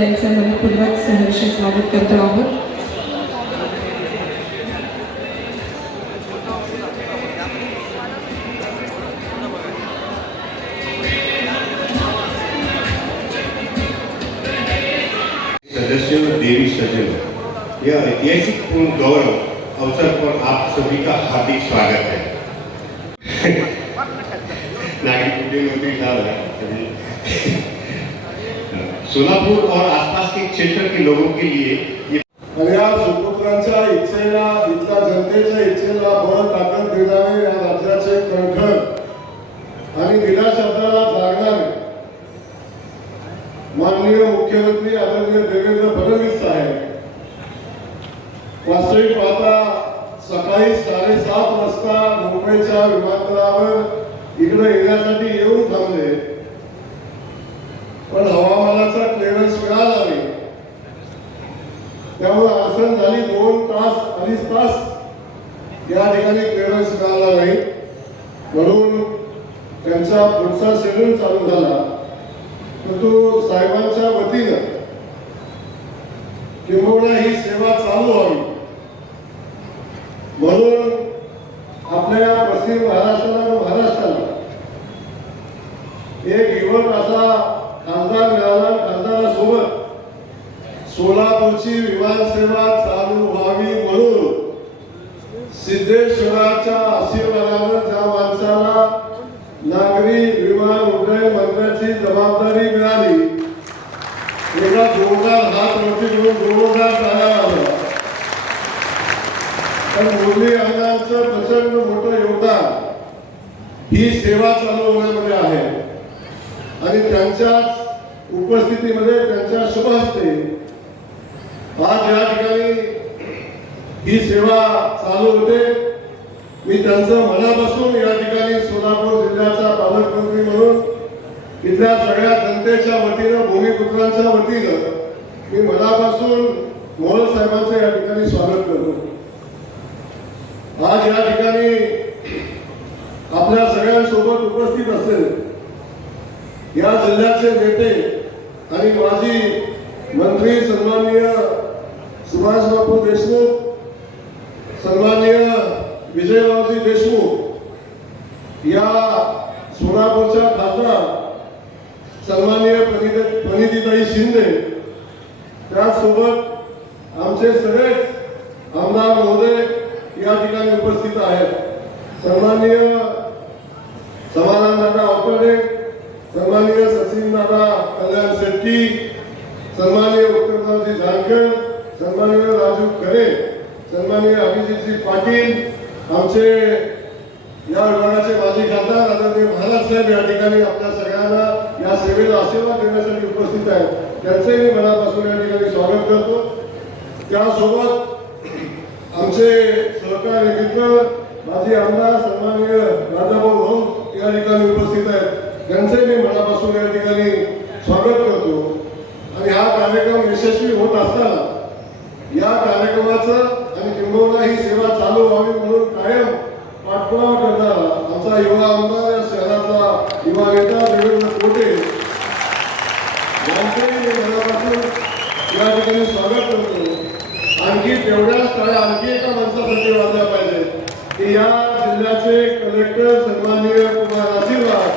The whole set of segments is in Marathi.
आम्ही त्यांचं मनपूर्वक सहर्ष स्वागत करतो आहोत. मुख्यमंत्री आदरणीय देवेंद्र फडणवीस साहेब. वास्तविक पाहता सकाळी साडेसात वाजता मुंबईच्या विमानतळावर इकडे येण्यासाठी येऊन थांबले. पण हवामानाचा क्लिअरन्स मिळाला नाही. त्यामुळे अडचण झाली दोन तास अडीच तास या ठिकाणी क्लिअरन्स मिळाला नाही. म्हणून त्यांचा पुढचा शेड्यूल चालू झाला. परंतु साहेबांच्या वतीनं किंबहुना ही सेवा चालू व्हावी. म्हणून आपल्या पश्चिम महाराष्ट्राला महाराष्ट्राला एक युवक असा खासदार मिळाला खासदारासोबत सोलापूरची विमानसेवा चालू व्हावी म्हणून सिद्धेश्वराच्या आशीर्वादानं ज्या माणसाला मंत्र्याची जबाबदारी मिळाली. एका जोरदार हात वरती घेऊन जोरदार टाळ्या लावल्या. पण मुरली आमदारचं प्रचंड मोठं योगदान ही सेवा चालू होण्यामध्ये आहे. आणि त्यांच्याच उपस्थितीमध्ये त्यांच्या शुभ हस्ते आज या ठिकाणी ही सेवा चालू होते. मी त्यांचं मनापासून या ठिकाणी सोलापूर जिल्ह्याचा पालकमंत्री म्हणून इथल्या सगळ्या जनतेच्या वतीनं भूमिपुत्रांच्या वतीनं मी मनापासून मोहन साहेबांचं या ठिकाणी स्वागत करतो. आज या ठिकाणी आपल्या सगळ्यांसोबत उपस्थित असेल या जिल्ह्याचे नेते आणि माजी मंत्री सन्माननीय सुभाषबापू देशमुख सन्माननीय विजयरावजी देशमुख या सोलापूरच्या खासदार सन्माननीय प्रणित प्रणितीताई शिंदे त्याचसोबत आमचे सगळेच आमदार महोदय या ठिकाणी उपस्थित आहेत. सन्माननीय समाधानदादा अवकडे सन्माननीय सचिन दादा कल्याण शेट्टी सन्माननीय उत्तरदावजी जानकर सन्माननीय राजू खरे सन्माननीय अभिजितजी पाटील आमचे या विभागाचे माजी खासदार आदरणीय महाराज साहेब या ठिकाणी आपल्या या सेवेला आशीर्वाद देण्यासाठी उपस्थित आहेत. त्यांचंही मी मनापासून या ठिकाणी स्वागत करतो. त्यासोबत आमचे सहकारी मित्र माजी आमदार सन्माननीय राजाभाऊ भाऊ या ठिकाणी उपस्थित आहेत. त्यांचे मी मनापासून या ठिकाणी स्वागत करतो. आणि हा कार्यक्रम यशस्वी होत असताना या कार्यक्रमाचं आणि किंबहुना ही सेवा चालू व्हावी म्हणून कायम आमचा युवा आमदार या शहरातला युवा नेता देवेंद्र कोटे. यांचे मनापासून या ठिकाणी स्वागत करतो. आणखी तेवढ्याच काळ्या आणखी एका माणसासाठी वाजल्या पाहिजे की या जिल्ह्याचे कलेक्टर सन्माननीय कुमार आशीर्वाद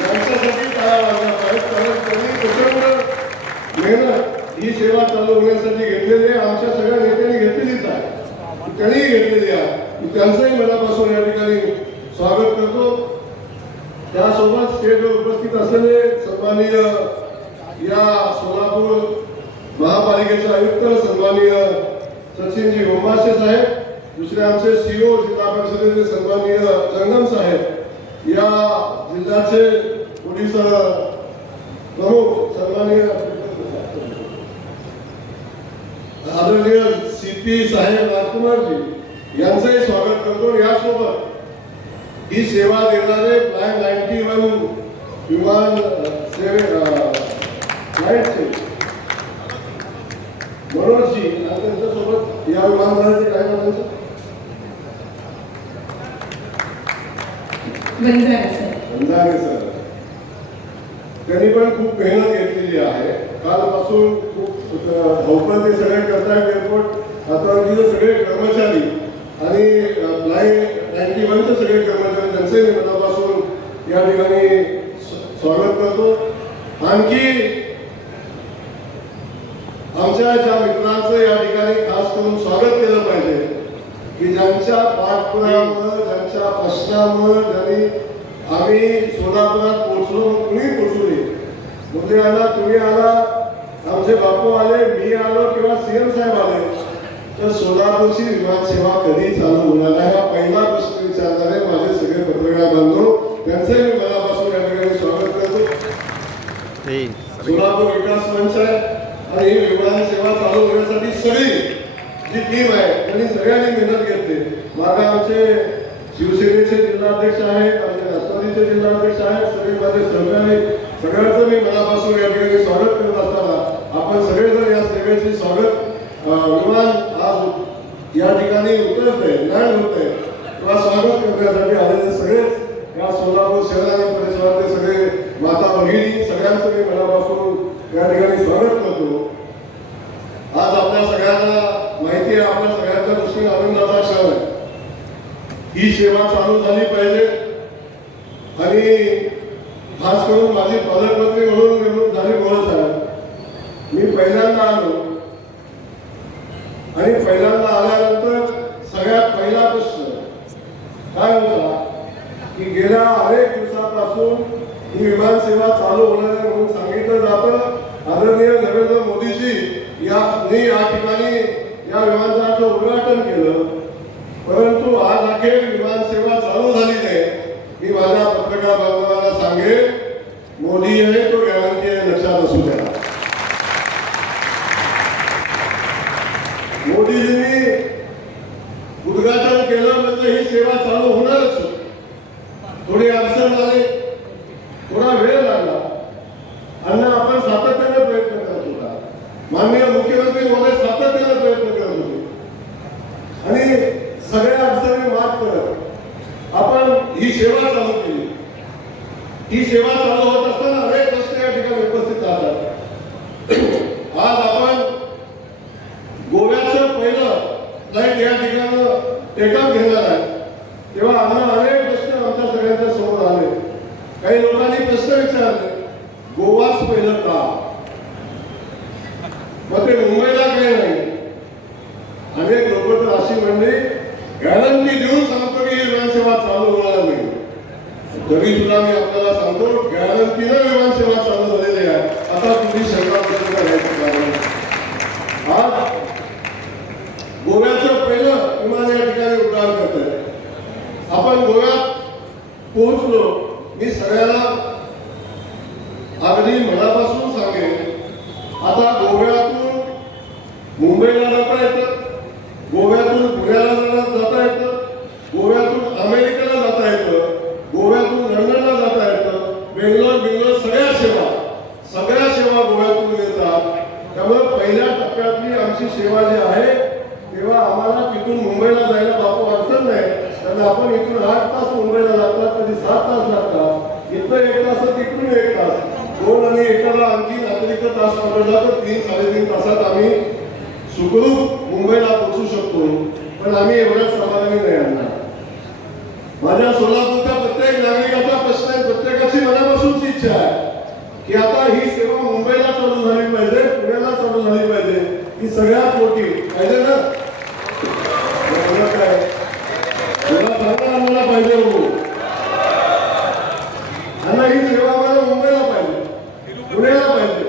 यांच्यासाठी काय वाजल्या पाहिजे. कारण त्यांनी प्रचंड मेहनत ही सेवा चालू होण्यासाठी घेतलेली आहे. आमच्या सगळ्या नेत्यांनी घेतलेलीच आहे. त्यांनीही घेतलेली आहे. त्यांचंही मनापासून या ठिकाणी स्वागत करतो. त्यासोबत स्टेजवर उपस्थित असलेले सन्माननीय या सोलापूर महापालिकेचे आयुक्त सन्माननीय सचिनजी गोमाशे साहेब दुसरे आमचे सीओ जिल्हा परिषदेचे सन्माननीय जंगम साहेब या जिल्ह्याचे पोलीस प्रमुख सन्माननीय आदरणीय सी पी साहेब राजकुमारजी यांचंही स्वागत करतो. यासोबत ही सेवा देणारे फ्लाय नाईन्टी वन विमान सेवे फ्लाईटचे मनोजजी आणि त्यांच्यासोबत या विमानतळाचे काय त्यांचं वंजारा सर. त्यांनी पण खूप मेहनत घेतलेली आहे. कालपासून खूप धावपळ ते सगळे करतायत एअरपोर्ट अथॉरिटीचे सगळे कर्मचारी आणि फ्लाय नाईन्टी सगळे कर्मचारी त्यांचे मी मनापासून या ठिकाणी स्वागत करतो. आणखी आमच्या ज्या मित्रांचं या ठिकाणी खास करून स्वागत केलं पाहिजे की ज्यांच्या पाठपुरामुळं ज्यांच्या प्रश्नामुळं ज्यांनी आम्ही सोलापुरात पोहोचलो मग कुणी पोहोचू नये. आला तुम्ही आला आमचे बापू आले मी आलो किंवा सीएम साहेब आले तर सोलापूरची विमान सेवा कधी चालू होणार आहे हा पहिला प्रश्न विचारणारे माझे सगळे पत्रकार बांधव त्यांचे मी मनापासून या ठिकाणी स्वागत करतो. सोलापूर विकास मंच आहे. आणि ही विमान सेवा चालू होण्यासाठी सगळी जी टीम आहे त्यांनी सगळ्यांनी मेहनत घेतली. मागे आमचे शिवसेनेचे जिल्हाध्यक्ष आहेत आमचे राष्ट्रवादीचे जिल्हाध्यक्ष आहेत सगळे माझे सहकारी सगळ्यांचं मी मनापासून या ठिकाणी स्वागत करत असताना आपण सगळेजण या सेवेचे स्वागत विमान आज या ठिकाणी उतरत आहे लँड होत आहे. तेव्हा स्वागत करण्यासाठी आलेले सगळेच या सोलापूर शहर आणि परिसरातले सगळे माता भगिनी सगळ्यांचं मी मनापासून या ठिकाणी स्वागत करतो. आज आपल्या सगळ्यांना माहिती आहे आपल्या सगळ्यांच्या दृष्टीने आनंदाचा क्षण आहे. ही सेवा चालू झाली पाहिजे. आणि खास करून माझी पालकमंत्री म्हणून नेमणूक झाली गोळ साहेब मी पहिल्यांदा आलो आणि पहिल्यांदा आल्यानंतर सगळ्यात पहिला प्रश्न काय होता की गेल्या अनेक दिवसापासून ही विमान सेवा चालू होणार आहे म्हणून सांगितलं जातं आदरणीय नरेंद्र मोदीजी यांनी या ठिकाणी या विमानतळाचं उद्घाटन केलं परंतु आज अखेर विमान सेवा चालू झाली नाही मी माझ्या पत्रकार बांधवांना सांगेन मोदी आहे तो गॅरंटी आहे लक्षात असू द्या मोदीजींनी उद्घाटन केलं म्हणजे ही सेवा चालू होणारच होती. थोडी अडचण आली थोडा वेळ लागला आणि आपण सातत्याने प्रयत्न करत होता माननीय मुख्यमंत्री महोदय सातत्याने प्रयत्न करत होते आणि सगळ्या अडचणी मात करत आपण ही सेवा चालू केली ही सेवा चालू होत असताना अनेक प्रश्न या ठिकाणी उपस्थित राहतात आज आपण गोव्याचं पहिलं फ्लाईट या ठिकाणं टेकअप घेणार आहे तेव्हा आम्हाला अनेक प्रश्न आमच्या सगळ्यांच्या समोर आले काही लोकांनी प्रश्न विचारले गोवाच पहिलं का मग ते मुंबईला काही नाही अनेक लोक तर अशी म्हणले गॅरंटी देऊन सांगतो की ही विमानसेवा चालू होणार नाही तरी सुद्धा मी आपल्याला सांगतो गॅरंटीनं विमानसेवा चालू झालेली आहे. आता तुम्ही शंका प्रश्न करायचं कारण नाही. आज गोव्याचं पहिलं विमान या ठिकाणी उड्डाण करत आहे आपण गोव्यात पोहोचलो मी सगळ्यांना अगदी मनापासून सांगेन आता गोव्यातून मुंबईला जाता येतं गोव्यातून पुण्याला जाता जाता येतं गोव्यातून अमेरिकेला जाता येतं गोव्यातून लंडनला जाता येतं बेंगलोर बेंगलोर सगळ्या सेवा सगळ्या सेवा गोव्यातून मिळतात त्यामुळे पहिल्या टप्प्यातली आमची सेवा जी आहे तेव्हा आम्हाला तिथून मुंबईला जायला बापू अडचण नाही त्यांना आणि आपण इथून आठ तास मुंबईला लागतात कधी सात तास लागतात इथं एक तास तिकडून एक तास दोन आणि एकाला आणखी अतिरिक्त तास वापरला तर तीन साडेतीन तासात आम्ही सुखरूप मुंबईला पोहोचू शकतो. पण आम्ही एवढ्याच समाधानी नाही आणणार माझ्या सोलापूरच्या प्रत्येक नागरिकाचा प्रश्न आहे. प्रत्येकाची मनापासूनची इच्छा आहे की आता ही सेवा मुंबईला चालू झाली पाहिजे पुण्याला चालू झाली पाहिजे. ही सगळ्यात मोठी पाहिजे ना? काय मला सांगा आम्हाला पाहिजे हो आणि ही सेवा मला मुंबईला पाहिजे पुण्याला पाहिजे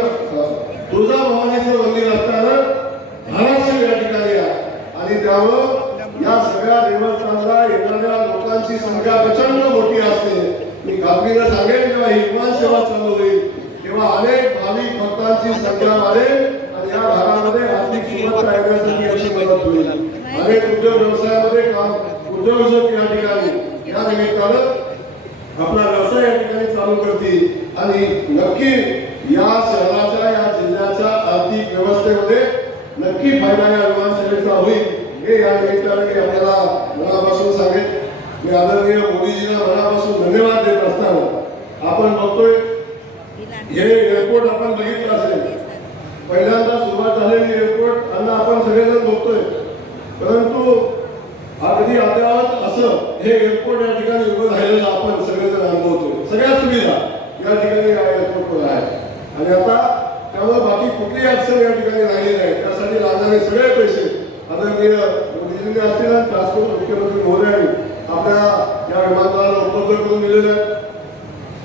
तुळजा भवानीचं मंदिर असताना धाराशिव या ठिकाणी आहे आणि त्यावर या सगळ्या देवस्थानला येणाऱ्या लोकांची संख्या प्रचंड मोठी असते. मी खात्रीनं सांगेन जेव्हा हिमान सेवा चालू होईल तेव्हा अनेक भाविक भक्तांची संख्या वाढेल आणि या भागामध्ये आर्थिक सुबत्ता येण्यासाठी याची मदत होईल. अनेक उद्योग व्यवसायामध्ये काम उद्योजक या ठिकाणी. या आपला व्यवसाय या ठिकाणी चालू करतील. आणि नक्की या शहराच्या या जिल्ह्याच्या आर्थिक व्यवस्थेमध्ये नक्की फायदा या विमानसेवेचा होईल हे या निमित्ताने मी आपल्याला मनापासून सांगेन. मी आदरणीय मोदीजीला मनापासून धन्यवाद देत असताना आपण बघतोय हे एअरपोर्ट आपण बघितलं असेल. पहिल्यांदा सुरुवात झालेली एअरपोर्ट आणि आपण सगळेजण बघतोय. परंतु अगदी अद्यावत असं हे एअरपोर्ट या ठिकाणी उभं राहिलेलं आपण सगळेजण अनुभवतो. सगळ्या सुविधा या ठिकाणी या एअरपोर्टवर आहे आणि आता त्यामुळे बाकी कुठलीही अडचण या ठिकाणी राहिली नाही. त्यासाठी लागणारे सगळे पैसे आदरणीय मोदीजींनी असतील ट्रान्सपोर्ट मुख्यमंत्री महोदयांनी आपल्या या विमानतळाला उपलब्ध करून दिलेले आहेत.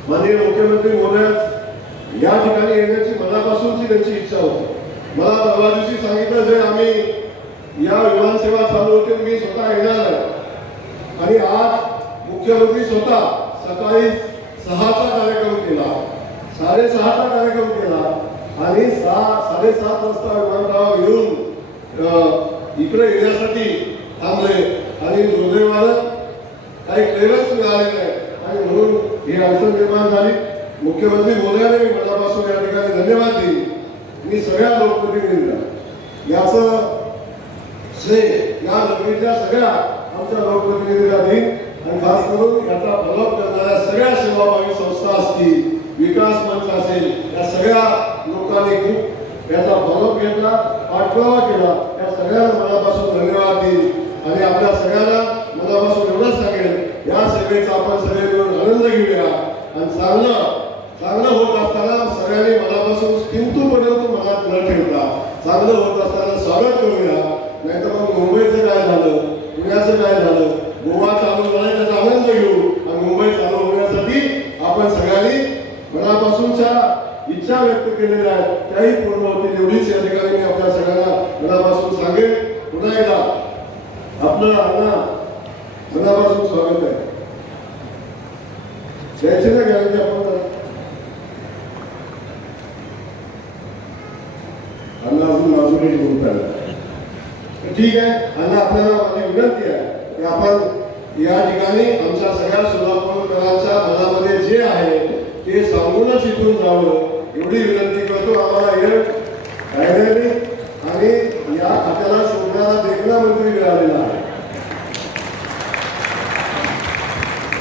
माननीय मुख्यमंत्री महोदय या ठिकाणी येण्याची मनापासूनची त्यांची इच्छा होती. मला परवा दिवशी सांगितलं जे आम्ही या विमानसेवा चालू होते मी स्वतः येणार आहे. आणि आज मुख्यमंत्री स्वतः सकाळी सहाचा कार्यक्रम केला. साडेसहाचा कार्यक्रम केला. आणि सहा साडेसात वाजता विमानतळावर येऊन इकडे येण्यासाठी थांबले. आणि दुर्दैवानं काही क्लिअरन्स मिळाले नाही. आणि म्हणून ही अडचण निर्माण झाली. मुख्यमंत्री मोदयाने मी मनापासून या ठिकाणी धन्यवाद देईन. मी सगळ्या लोकप्रतिनिधींना. याचं श्रेय या नगरीतल्या सगळ्या आमच्या लोकप्रतिनिधींना आणि खास करून याचा फॉलोअप करणाऱ्या सगळ्या सेवाभावी संस्था असतील विकास मंच असेल या सगळ्या लोकांनी खूप याचा फॉलोअप घेतला पाठपुरावा केला. या सगळ्यांना मनापासून धन्यवाद देईल आणि आपल्या सगळ्यांना मनापासून एवढंच सांगेल या सेवेचा आपण सगळे मिळून आनंद घेऊया. आणि चांगलं चांगलं होत असताना सगळ्यांनी मनापासून किंतु परंतु मनात न ठेवता चांगलं होत असताना स्वागत करूया. नाहीतर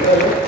Gracias.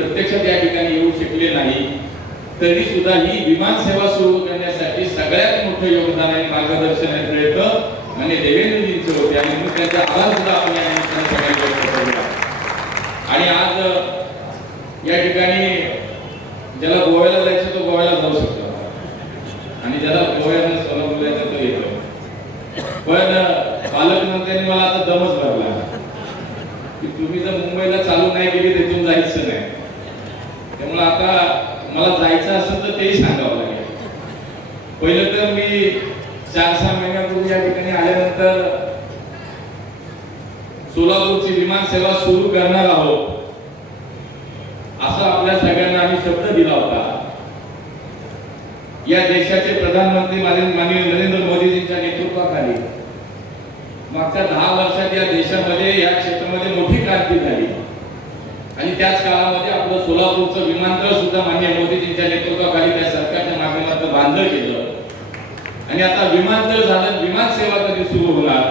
प्रत्यक्षात या ठिकाणी येऊ शकले नाही. तरी सुद्धा ही विमान सेवा सुरू करण्यासाठी सगळ्यात मोठं योगदान आणि मार्गदर्शन आणि प्रयत्न आणि देवेंद्रजींचे होते. आणि म्हणून त्यांचा आभार सुद्धा आपण या निमित्तानं सगळ्यांनी व्यक्त करूया आणि आज या ठिकाणी ज्याला गोव्याला जायचं तो गोव्याला जाऊ शकतो. आणि ज्याला गोव्याला सोलापूरला जायचं तो येतो. पण पालकमंत्र्यांनी मला आता दमच भरला. की तुम्ही जर मुंबईला चालू नाही केली तर तिथून जायचं नाही त्यामुळे आता मला जायचं असेल तर तेही सांगावं लागेल. पहिलं तर मी चार सहा महिन्यापूर्वी या ठिकाणी आल्यानंतर सोलापूरची विमान सेवा सुरू करणार आहोत. असा आपल्या सगळ्यांना आम्ही शब्द दिला होता. या देशाचे प्रधानमंत्री माननीय नरेंद्र मोदीजींच्या नेतृत्वाखाली मागच्या दहा वर्षात या देशामध्ये या क्षेत्रामध्ये मोठी क्रांती झाली. आणि त्याच काळामध्ये आपलं सोलापूरचं विमानतळ सुद्धा मान्य मोदीजींच्या नेतृत्वाखाली त्या सरकारच्या माध्यमातून बांधलं गेलं. आणि आता विमानतळ झालं विमान सेवा कधी सुरू होणार?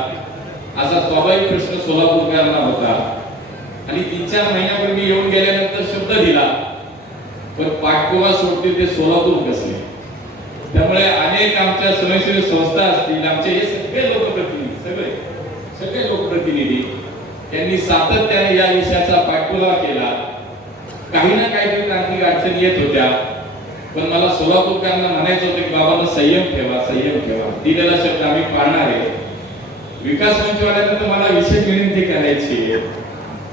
असा स्वाभाविक प्रश्न सोलापूरकरांना होता. आणि तीन चार महिन्यापूर्वी येऊन गेल्यानंतर शब्द दिला. पण पाठपुरा सोडतील ते सोलापूर कसले? त्यामुळे अनेक आमच्या स्वयंसेवी संस्था असतील आमचे हे सगळे लोकप्रतिनिधी सगळे सगळे लोकप्रतिनिधी त्यांनी सातत्याने या विषयाचा पाठपुरावा केला. काही ना काहीतरी तांत्रिक अडचणी येत होत्या. पण मला सोलापूरकरांना म्हणायचं होतं की बाबांना संयम ठेवा संयम ठेवा. दिलेला शब्द आम्ही पाळणार आहे. विकास मंचवाल्यांना तर मला विशेष विनंती करायची. आहे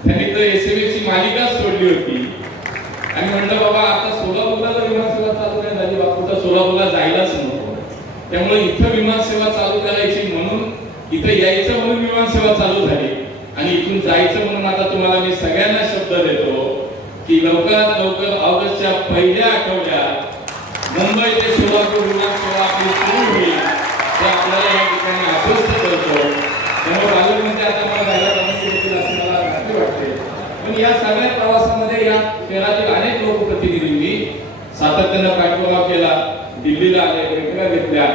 त्यांनी तर एस एम एसची मालिकाच सोडली होती. आणि म्हणलं बाबा आता सोलापूरला जर विमानसेवा चालू नाही झाली. बापू तर सोलापूरला जायलाच नको. त्यामुळे इथं विमानसेवा चालू करायची म्हणून इथं यायचं म्हणून विमानसेवा चालू झाली. आणि इथून जायचं म्हणून आता तुम्हाला मी सगळ्यांना शब्द देतो की लवकरात लवकर ऑगस्टच्या पहिल्या आठवड्यात मुंबई ते सोलापूर विमान सेवा आपली सुरू होईल. ते आपल्याला या ठिकाणी आश्वस्त करतो. त्यामुळे पालकमंत्री आता मला जायला जमत येतील असं मला खात्री वाटते. पण या सगळ्या प्रवासामध्ये या शहरातील अनेक लोकप्रतिनिधींनी सातत्यानं पाठपुरावा केला. दिल्लीला आले बैठका घेतल्या.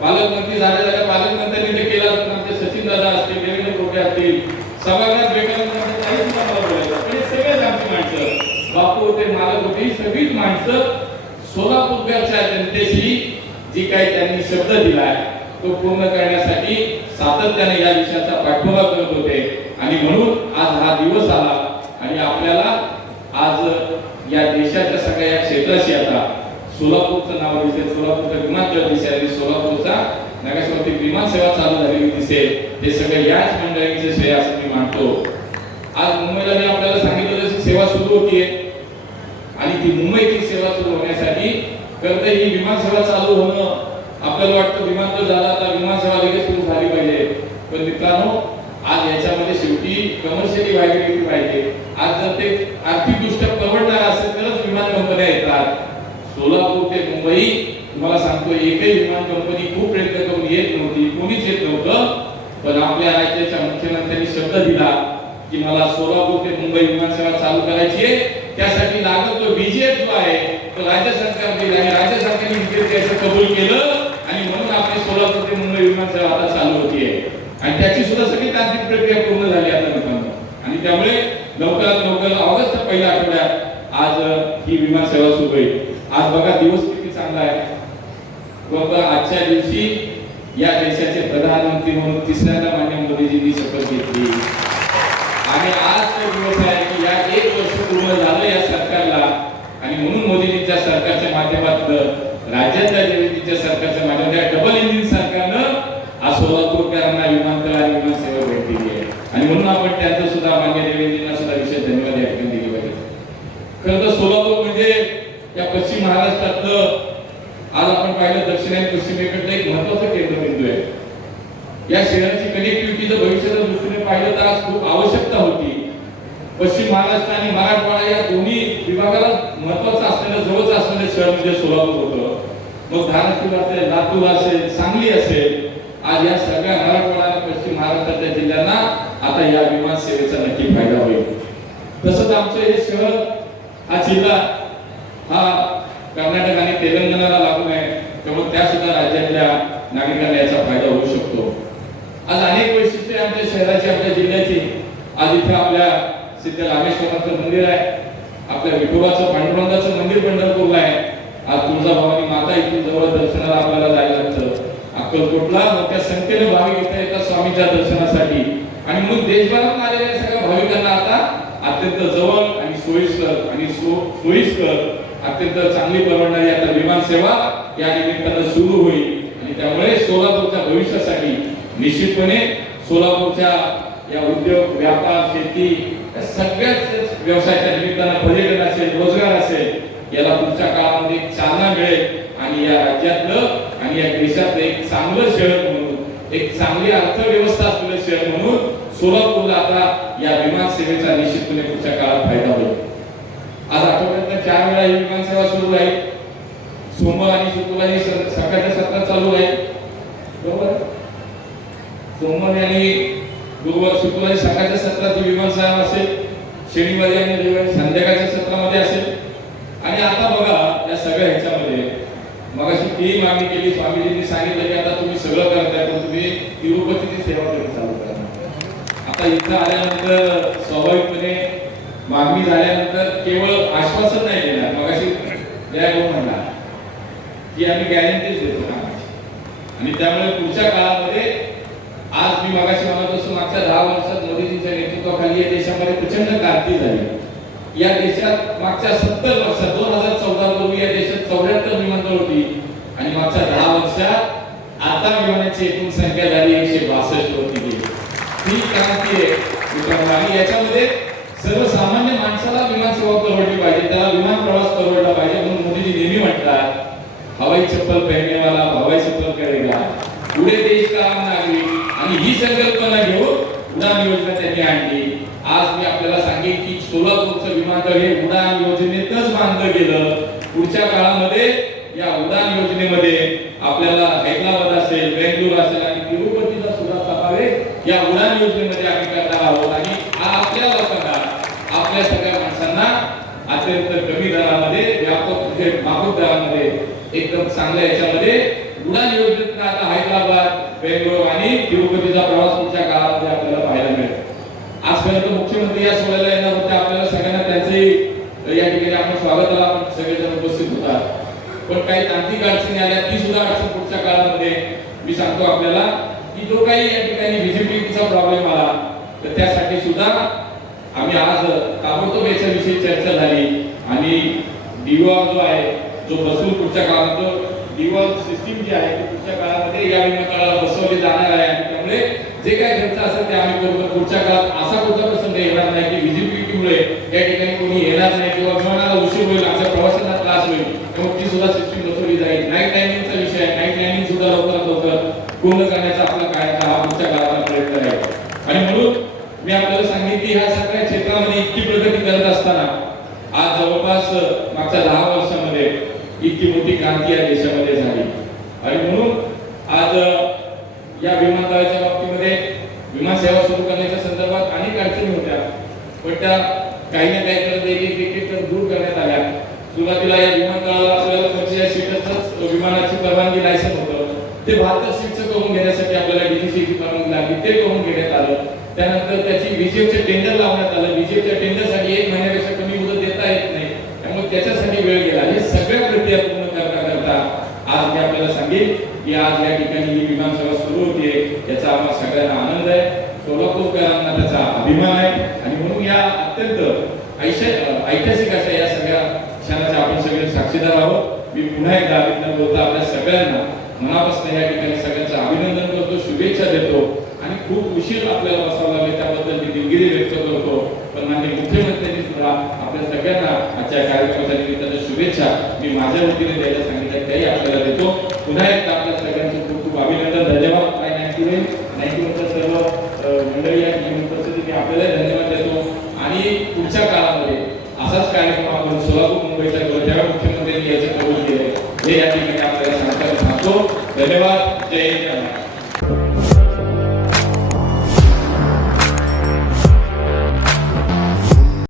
पालकमंत्री झाल्या झाल्या पालकमंत्र्यांनी ते केला आमचे सचिन दादा असतील देवेंद्र कोटे असतील सभागृहात भेटल्यानंतर काहीच म्हणजे बोलायचं सगळेच आमची माणसं. बापू होते मालक होते सगळीच माणसं सोलापूरच्या जनतेशी जी काही त्यांनी शब्द दिलाय तो पूर्ण करण्यासाठी सातत्याने या विषयाचा पाठपुरावा करत होते. आणि म्हणून आज हा दिवस आला आणि आपल्याला आज या देशाच्या सगळ्या या क्षेत्राशी आता सोलापूरचं नाव दिसेल सोलापूरचं विमानतळ दिसेल आणि सोलापूरचा नगरवरती विमान सेवा चालू झालेली दिसेल. हे सगळं याच मंडळींचे श्रेय असं मी मानतो. आज मुंबईला मी आपल्याला सांगितलं जशी सेवा सुरू होतीये आणि ती मुंबईची सेवा सुरू होण्यासाठी खरं तर ही विमान सेवा चालू होणं आपल्याला वाटतं विमानतळ झाला आता विमान सेवा लगेच सुरू झाली पाहिजे. पण मित्रांनो आज याच्यामध्ये शेवटी कमर्शियली व्हायबिलिटी पाहिजे. आज जर ते आज दृष्ट्या परवडणार असेल तरच विमान कंपन्या येतात सोलापूर ते मुंबई तुम्हाला सांगतो एकही विमान कंपनी खूप प्रयत्न करून येत नव्हती कोणीच येत नव्हतं. पण आपल्या राज्याच्या मुख्यमंत्र्यांनी शब्द दिला की मला सोलापूर ते मुंबई विमान सेवा चालू करायची आहे. त्यासाठी लागत तो बीजेप जो आहे तो राज्य सरकार दिला आणि राज्य सरकारने विद्यार्थी कबूल केलं आणि म्हणून आपली सोलापूर ते मुंबई विमानसेवा आता चालू होतीये. आणि त्याची सुद्धा सगळी तांत्रिक प्रक्रिया पूर्ण झाली आता मित्रांनो आणि त्यामुळे लवकरात लवकर ऑगस्टच्या पहिल्या आठवड्यात आज ही विमान सेवा सुरू होईल. आज बघा दिवस किती चांगला आहे. मग आजच्या दिवशी या देशाचे प्रधानमंत्री म्हणून तिसऱ्यांदा मान्य मोदीजींनी शपथ घेतली. आणि आज तो दिवस आहे की या एक वर्ष पूर्ण झालं या सरकारला. आणि म्हणून मोदीजींच्या सरकारच्या माध्यमातून राज्याच्या देवेंद्रजींच्या सरकारच्या माध्यमातून डबल इंजिन सरकारनं आज सोलापूरकरांना विमानतळ आणि विमान सेवा भेट दिली आहे. आणि म्हणून आपण त्यांचं सुद्धा मान्य देवेंद्रजींना सुद्धा विशेष धन्यवाद या ठिकाणी दिले पाहिजे. खरं तर सोलापूर म्हणजे या पश्चिम महाराष्ट्रातलं पाहिलं दक्षिण आणि पश्चिमेकडलं एक महत्वाचं केंद्रबिंदू आहे या शहराची कनेक्टिव्हिटीचं भविष्याच्या दृष्टीने पाहिलं तर आज खूप आवश्यकता होती. पश्चिम महाराष्ट्र आणि मराठवाडा या दोन्ही विभागाला महत्वाचं असलेलं जवळच असलेलं शहर म्हणजे सोलापूर होतं. मग धाराशिव असेल लातूर असेल सांगली असेल आज या सगळ्या मराठवाडा आणि पश्चिम महाराष्ट्राच्या जिल्ह्यांना आता या विमान सेवेचा नक्की फायदा होईल. तसंच आमचं हे शहर हा जिल्हा हा कर्नाटक आणि तेलंगणाला लागून आहे त्यामुळे त्या सुद्धा राज्यातल्या नागरिकांना याचा फायदा होऊ शकतो. आज अनेक वैशिष्ट्ये आमच्या शहराची आपल्या जिल्ह्याची. आज इथे आपल्या सिद्ध रामेश्वराचं मंदिर आहे. आपल्या विठोबाचं पांडुरंगाचं मंदिर पंढरपूरला आहे. आज तुळजाभवानी माता इथून जवळ दर्शनाला आपल्याला जायला लागतं. अक्कलकोटला मोठ्या संख्येने भाविक इथे येतात स्वामीच्या दर्शनासाठी. आणि मग देशभरातून आलेल्या सगळ्या भाविकांना आता अत्यंत जवळ आणि सोयीस्कर आणि सो- सोयीस्कर अत्यंत चांगली परवडणारी आता विमान सेवा या निमित्तानं सुरू होईल. त्यामुळे सोलापूरच्या भविष्यासाठी निश्चितपणे सोलापूरच्या या उद्योग व्यापार शेती या सगळ्याच व्यवसायाच्या निमित्तानं पर्यटन असेल रोजगार असेल याला पुढच्या काळामध्ये एक चालना मिळेल आणि या राज्यातलं आणि या देशातलं एक चांगलं शहर म्हणून एक चांगली अर्थव्यवस्था असलेलं शहर म्हणून सोलापूरला आता या विमान सेवेचा निश्चितपणे पुढच्या काळात फायदा होईल आज आठवड्यातनं चार वेळा ही विमान सेवा सुरू आहे सोमवार आणि शुक्रवारी स- सकाळच्या सत्रात चालू आहे. बरोबर? सोमवारी आणि गुरुवार शुक्रवारी सकाळच्या सत्रात विमान साहेब असेल शनिवारी आणि रविवारी संध्याकाळच्या सत्रामध्ये असेल. आणि आता बघा या सगळ्या ह्याच्यामध्ये मग अशी ती मागणी केली स्वामीजींनी सांगितलं की आता तुम्ही सगळं करताय पण तुम्ही तिरुपतीची सेवा कधी चालू करा. आता इथं आल्यानंतर स्वाभाविकपणे मागणी झाल्यानंतर केवळ आश्वासन नाही देणार. मग अशी जय भाऊ की आम्ही गॅरंटीच देतो आणि त्यामुळे पुढच्या काळामध्ये आज मी मागाशी म्हणत असतो मागच्या दहा वर्षात मोदीजींच्या नेतृत्वाखाली या देशामध्ये प्रचंड क्रांती झाली. या देशात मागच्या सत्तर वर्षात दोन हजार चौदा पूर्वी या देशात चौऱ्याहत्तर विमानतळ होती. आणि मागच्या दहा वर्षात आता विमानाची एकूण संख्या झाली एकशे बासष्ट होती ही क्रांती आहे मित्रांनो. आणि याच्यामध्ये सर्वसामान्य माणसाला विमान सेवा परवडली पाहिजे त्याला विमान प्रवास परवडला पाहिजे म्हणून मोदीजी नेहमी म्हणतात हवाई चप्पल पहनने वाला हवाई चप्पल करेगा पुढे देश का आम नागरिक आणि ही संकल्पना घेऊन उडान योजना त्यांनी आणली आज मी आपल्याला सांगेन की सोलापूरचं विमानतळ हे उडान योजनेतच बांधलं गेलं. पुढच्या काळामध्ये या उडान योजनेमध्ये आपल्याला हैदराबाद असेल बेंगलोर असेल आणि तिरुपतीचा सुद्धा समावेश या उडान योजनेमध्ये आम्ही करणार आहोत. आणि हा आपल्या लोकांना आपल्या सगळ्या माणसांना अत्यंत कमी दरामध्ये व्यापक म्हणजे माफक दरामध्ये एकदम चांगल्या याच्यामध्ये उडान योजनेतून आता हैदराबाद बेंगलोर आणि तिरुपतीचा प्रवास पुढच्या काळामध्ये आपल्याला पाहायला मिळेल. आजपर्यंत मुख्यमंत्री या सोहळ्याला येणार होते आपल्याला सगळ्यांना त्यांचे या ठिकाणी आपण स्वागताला आपण सगळेजण उपस्थित होतात पण काही तांत्रिक अडचणी आल्या ती सुद्धा अडचण पुढच्या काळामध्ये मी सांगतो आपल्याला की जो काही या ठिकाणी व्हिजिबिलिटीचा प्रॉब्लेम आला तर त्यासाठी सुद्धा आम्ही आज ताबडतोब याच्याविषयी चर्चा झाली. आणि डीओआर जो आहे जो बसून पुढच्या काळात डीओआर सिस्टीम जी आहे ती पुढच्या काळामध्ये या विमा काळाला बसवली जाणार आहे. आणि त्यामुळे जे काय खर्च असेल ते आम्ही करू पुढच्या काळात असा कोणता प्रसंग येणार नाही की व्हिजिबिलिटीमुळे या ठिकाणी कोणी येणार नाही किंवा विमानाला उशीर होईल आमच्या प्रवाशांना होईल त्यामुळे सुद्धा सिस्टीम बसवली जाईल. नाईट टायमिंगचा विषय आहे. नाईट टायमिंग सुद्धा लवकरात लवकर पूर्ण करण्याचा आपला काय हा आमच्या काळाचा प्रयत्न आहे. आणि म्हणून मी आपल्याला सांगितले की ह्या सगळ्या क्षेत्रामध्ये इतकी प्रगती करत असताना आज जवळपास मागच्या दहा वर्षामध्ये इतकी मोठी क्रांती या देशामध्ये झाली. आणि म्हणून आज या विमानतळाच्या बाबतीमध्ये विमान सेवा सुरू करण्याच्या संदर्भात अनेक अडचणी होत्या. पण त्या काही ना काही करत एक एक दूर करण्यात आल्या. सुरुवातीला या विमानाची परवानगी लायसन होतं. ते भारतात सीटचं करून घेण्यासाठी आपल्याला डीजीसीची परवानगी लागली. ते करून घेण्यात आलं. त्यानंतर त्याची विजेचे टेंडर लावण्यात आलं. विजेच्या टेंडरसाठी एक महिन्यापेक्षा कमी मुदत देता येत नाही. त्यामुळे त्याच्यासाठी वेळ गेला. हे सगळ्या प्रक्रिया पूर्ण करता करता आज मी आपल्याला सांगेन की आज या ठिकाणी ही विमान सेवा सुरू होते याचा आम्हाला सगळ्यांना आनंद आहे. सोलापूरकरांना त्याचा अभिमान आहे. आणि म्हणून या अत्यंत ऐश- ऐतिहासिक अशा या सगळ्या क्षणाचे आपण सगळे साक्षीदार आहोत. मी पुन्हा एकदा अभिनंदन करतो आपल्या सगळ्यांना. मनापासून या ठिकाणी सगळ्यांचं अभिनंदन करतो शुभेच्छा देतो आणि खूप उशीर आपल्याला बसावं लागले त्याबद्दल मी दिलगिरी व्यक्त करतो. पण माननीय मुख्यमंत्र्यांनी सुद्धा आपल्या सगळ्यांना आजच्या कार्यक्रमाच्या निमित्तानं शुभेच्छा मी माझ्या वतीने द्यायला सांगितलं त्याही आपल्याला देतो. पुन्हा एकदा आपल्या